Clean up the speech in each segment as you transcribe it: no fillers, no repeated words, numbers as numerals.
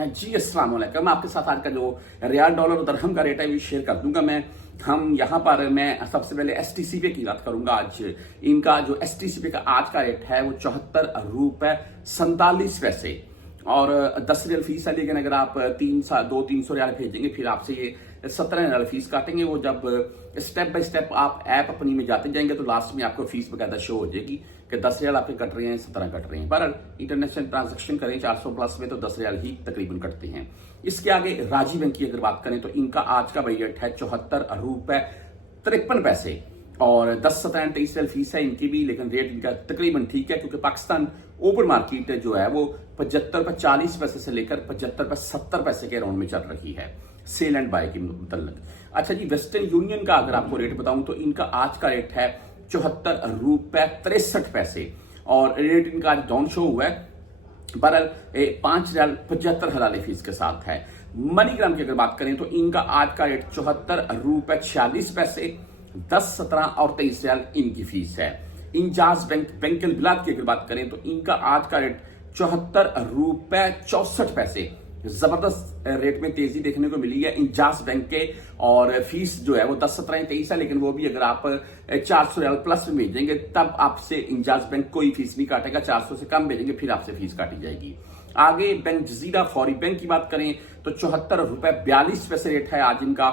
जी अस्सलाम वालेकुम। आपके साथ आज का जो रियाल डॉलर और दरहम का रेट है वो शेयर कर दूंगा हम यहाँ पर मैं सबसे पहले एसटीसीपी की बात करूंगा। आज इनका जो एसटीसीपी का आज का रेट है वो 74 रुपए 47 पैसे और 10 रियल फीस है। लेकिन अगर आप 300 रियाल भेजेंगे फिर आपसे ये 17 रियाल फीस काटेंगे। वो जब स्टेप बाय स्टेप आप ऐप अपनी में जाते जाएंगे तो लास्ट में आपको फीस बकायदा शो हो जाएगी कि 10 रियाल आपके कट रहे हैं, 17 कट रहे हैं। पर इंटरनेशनल ट्रांजैक्शन करें 400 प्लस में तो 10 रियाल ही तकरीबन कटते हैं। इसके आगे राजी बैंक की अगर बात करें तो इनका आज का रेट है 74 रुपए 53 पैसे और 10 17 23 रियाल फीस है इनकी भी। लेकिन रेट इनका तकरीबन ठीक है क्योंकि पाकिस्तान ओपन मार्केट जो है वो 75 रुपए 40 पैसे से लेकर 75 रुपए 70 पैसे के अराउंड में चल रही है सेल एंड बाय के मुतल्लिक। अच्छा जी, वेस्टर्न यूनियन का अगर आपको रेट बताऊं तो इनका आज का रेट है 74 रुपए 63 पैसे और रेट इनका आज डाउन शो हुआ है। बहरहाल 5 रियाल 75 हलाली फीस के साथ है। मनीग्राम की अगर बात करें तो इनका आज का रेट 74 रुपए 46 पैसे 10 17 और 23 रियाल इनकी फीस है। इंजाज बैंक बिलाद की अगर बात करें तो इनका आज का रेट 74 रुपए 64 पैसे। जबरदस्त रेट में तेजी देखने को मिली है इंजाज बैंक के और फीस जो है वो 10 17 23 है। लेकिन वो भी अगर आप 400 रियाल प्लस में भेजेंगे तब आपसे इंजाज बैंक कोई फीस नहीं काटेगा। 400 से कम भेजेंगे फिर आपसे फीस काटी जाएगी। आगे बैंक जजीरा फौरी बैंक की बात करें तो 74 रुपए 42 पैसे रेट है आज इनका,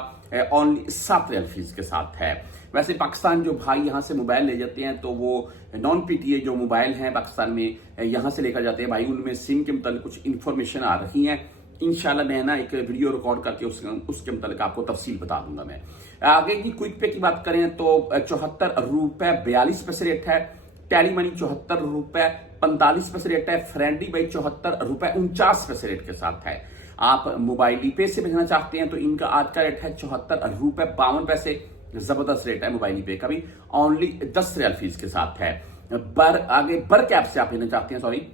ओनली 7 रियाल फीस के साथ है। वैसे पाकिस्तान जो भाई यहाँ से मोबाइल ले जाते हैं तो वो नॉन पीटीए जो मोबाइल हैं पाकिस्तान में यहाँ से लेकर जाते हैं भाई, उनमें सिम के मतलब कुछ इन्फॉर्मेशन आ रही है। इंशाल्लाह मैं ना एक वीडियो रिकॉर्ड करके उसके मतलब आपको तफसील बता दूंगा मैं। आगे की क्विक पे की बात करें तो 74 रुपए 42 पैसे रेट है। टैली मनी 74 रुपए 45 पैसे रेट है। फ्रेंडली बाई 74 रुपए 49 पैसे रेट के साथ है। आप मोबाइल पे से भेजना चाहते हैं तो इनका आज का रेट है 74 रुपए 52 पैसे। जबरदस्त रेट है मोबाइल पे का भी, ओनली 10 रियाल फीस के साथ है। आगे बर कैप से आप लेना चाहते हैं सॉरी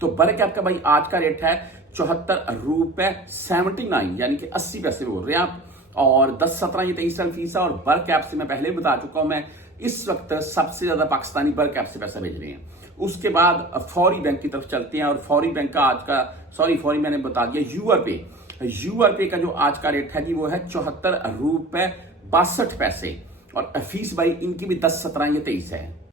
तो बर कैप का भाई आज का रेट है 74 रुपए 79 यानी कि 80 पैसे बोल रहे हैं आप और 10 17 ये 23 रियाल फीस है। और बर कैप से मैं पहले बता चुका हूं मैं इस वक्त सबसे ज्यादा पाकिस्तानी बर कैप से पैसा भेज रहे हैं। उसके बाद फौरी बैंक की तरफ चलते हैं और फौरी बैंक का आज का फौरी मैंने बता दिया। यूआर पे का जो आज का रेट है जी वो है 74 रुपए 62 पैसे और फीस भाई इनकी भी 10 17 ये 23 है।